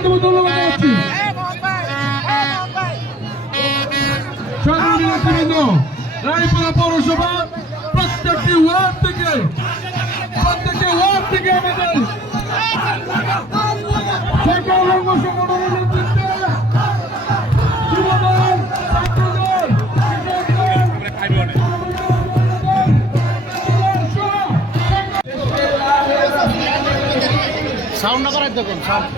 অন্যতম ধন্যবাদ জানাচ্ছি সাংবাদিক নেতৃবৃন্দ। রায়পুরা পৌরসভা প্রত্যেকটি ওয়ার্ড থেকে আমাদের সকল অঙ্গ সংগঠনের নেতৃত্বে যুবদল, ছাত্রদল, সাউন্ড না করার দেখুন সাউন্ড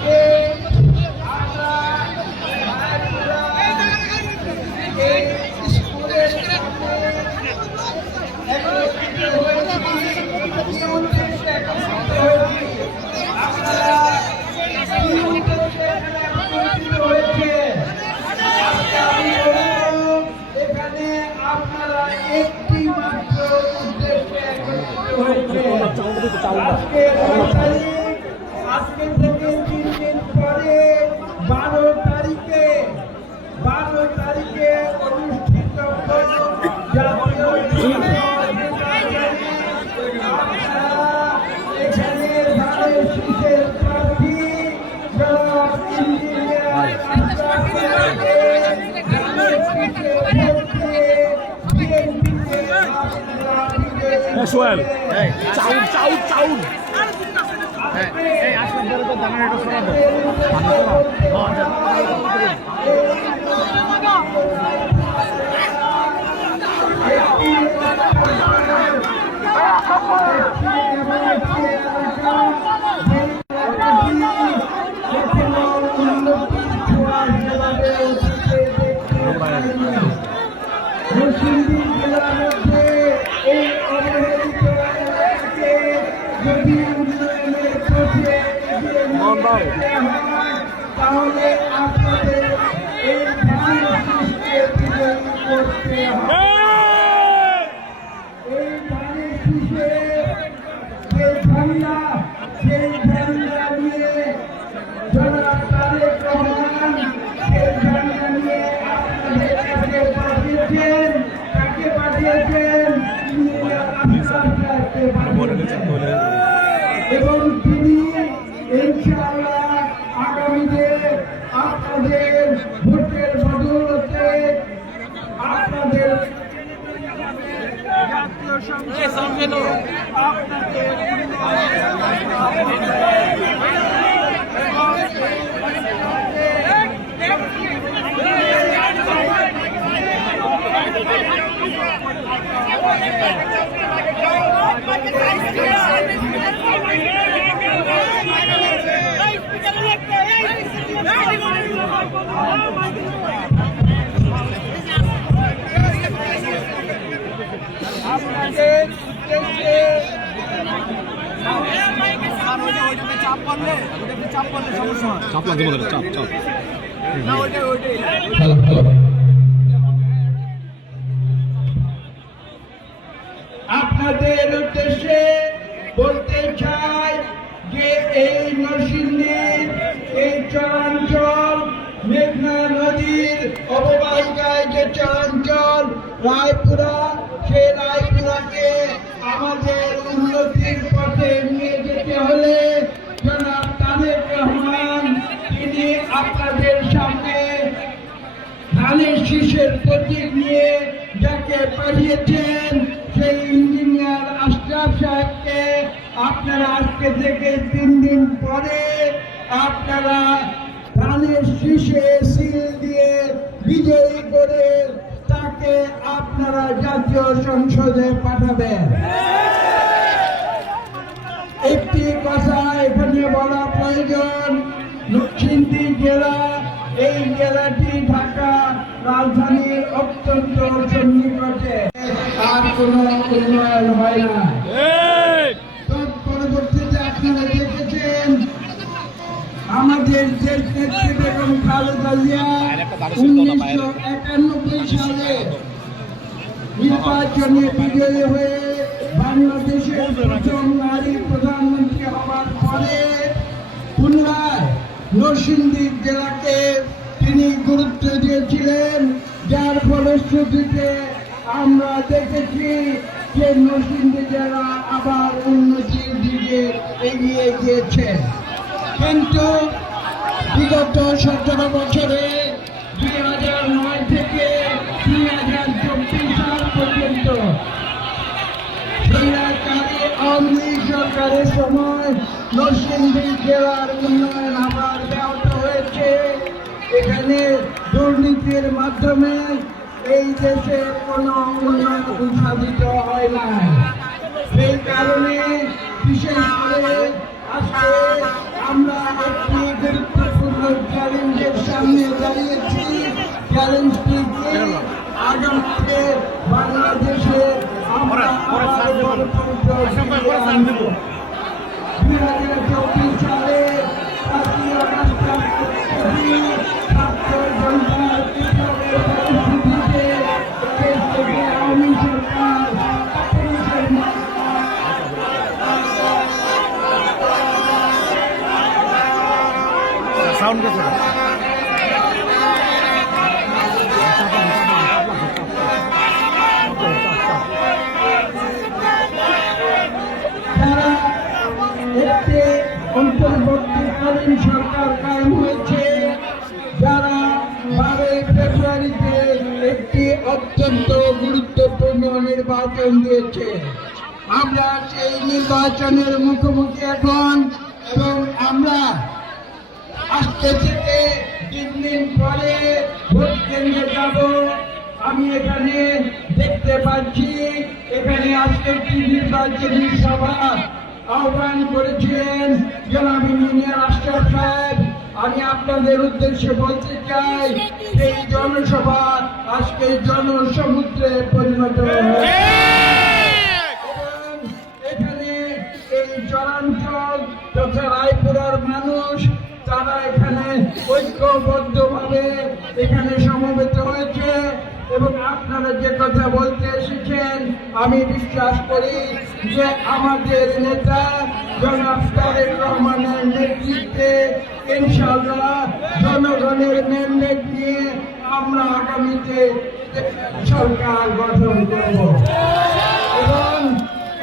এখানে আপনারা একটি মাত্র উদ্দেশ্যে একত্রিত হয়েছে। আজকে থেকে 3 দিন পরে 12 তারিখে অনুষ্ঠিত জাতীয় এখানে ধানের শীষের প্রার্থী জনাব ইঞ্জিনিয়ার সোহেল চাউল এই আসলে ধরে তো দামের এটা সরা দাও তাহলে আপনাদের এই করতে হবে। এই ধানের শীষে যে ঝান্ডা, সেই ঝান্ডা নিয়ে জনাব তারেক রহমান সেই ঝান্ডা নিয়ে আপনাদের কাছে পাঠিয়েছেন। তাকে পাঠিয়েছেন এবং তিনি ইনশাআল্লাহ আগামীতে আপনাদের ভোটের বদৌলতে আপনাদের জাতীয় সংসদ আপনাদের আপনাদের উদ্দেশ্যে বলতে চাই যে এই নরসিংদীর এই চরাঞ্চল মেঘনা নদীর অববাহিকায় যে চরাঞ্চল রায়পুরা, সেই রায়পুরাকে আমাদের উন্নতির পথে নিয়ে যেতে হলে জনাব তারেক রহমান তিনি আপনাদের সামনে ধানের শীষের প্রতীক নিয়ে যাকে পাঠিয়েছেন সেই ইঞ্জিনিয়ার আশরাফ সাহেবকে আপনারা আজকে থেকে 3 দিন পরে আপনারা ধানের শীষে সিল দিয়ে বিজয়ী করে তাকে আপনারা জাতীয় সংসদে পাঠাবেন। একটি কথা এখানে বলা প্রয়োজন, নরসিংদী জেলা এই জেলাটি ঢাকা রাজধানীর অত্যন্ত সন্নিকটে, আর কোন উন্নয়ন হয় না। পরবর্তীতে আপনারা দেখেছেন আমাদের দেশ নেত্রী বেগম খালেদা জিয়া 1991 সালে নির্বাচনে বিজয়ী হয়ে বাংলাদেশের প্রথম নারী প্রধানমন্ত্রী হওয়ার পরে পুনরায় নরসিংদী জেলাকে তিনি গুরুত্ব দিয়েছিলেন, যার ফলশ্রুতিতে আমরা দেখেছি যে নরসিংদী জেলা আবার উন্নতির দিকে এগিয়ে গিয়েছে। কিন্তু বিগত 17 বছরে 2009 থেকে 2024 সাল পর্যন্ত আওয়ামী লীগ সরকারের সময় নরসিংদী জেলার উন্নয়ন আবার ব্যাহত হয়েছে। এখানে দুর্নীতির মাধ্যমে এই দেশে কোনো উন্নয়ন সাধিত হয় না। সেই কারণে বিশেষ করে আজকে আমরা একটি গুরুত্বপূর্ণ চ্যালেঞ্জের সামনে দাঁড়িয়েছি। চ্যালেঞ্জটি কি? আগামীতে বাংলাদেশে আমরা আবার গণতন্ত্র ফিরিয়ে আনব। 2024 সালে 5ই আগস্ট ছাত্র জনতার বিপ্লবের পরিস্থিতিতে দেশ থেকে আওয়ামী সরকার পুলিশের সাউন্ড গেছে একটি অন্তর্বর্তীকালীন সরকার কায়েম হয়েছে, যারা 12 ফেব্রুয়ারিতে একটি অত্যন্ত গুরুত্বপূর্ণ নির্বাচন দিয়েছে। আমরা সেই নির্বাচনের মুখোমুখি এখন, এবং আমরা আজকে থেকে 3 দিন পরে ভোট কেন্দ্রে যাব। আমি এখানে দেখতে পাচ্ছি এখানে আজকে একটি নির্বাচনী সভা আহ্বান করেছিলেন জনাব ইঞ্জিনিয়ার আশরাফ সাহেব। আমি আপনাদের উদ্দেশ্যে বলতে চাই, এই জনসভা আজকে জনসমুদ্রে পরিণত হয়েছে। এখানে এই চরাঞ্চল তথা রায়পুরার মানুষ তারা এখানে ঐক্যবদ্ধভাবে এখানে সমবেত হয়েছে, এবং আপনারা যে কথা বলতে এসেছেন আমি বিশ্বাস করি যে আমাদের নেতা জনাব তারেক রহমানের নেতৃত্বে ইনশাআল্লাহ জনগণের ম্যান্ডেট নিয়ে আমরা আগামীতে সরকার গঠন করব, এবং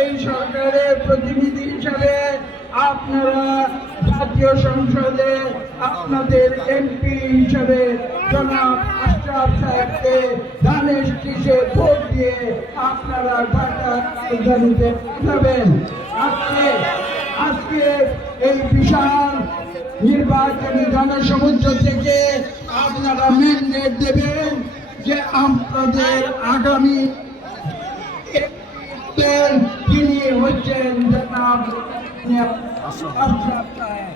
এই সরকারের প্রতিনিধি হিসাবে আপনারা জাতীয় সংসদে আপনাদের এমপি হিসাবে জনাব আশরাফ সাহেবকে ধানের শীষে ভোট দিয়ে আপনারা ঢাকা রাজধানীতে যাবেন। আজকে এই বিশাল নির্বাচনী জনসমুদ্র থেকে আপনারা ম্যান্ডেট দেবেন যে আপনাদের আগামী তিনি হচ্ছেন জনাব আশরাফ সাহেব।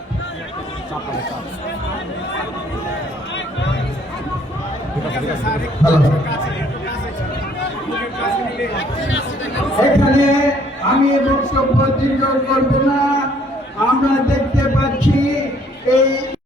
এখানে আমি বক্তব্য দীর্ঘ করব না। আমরা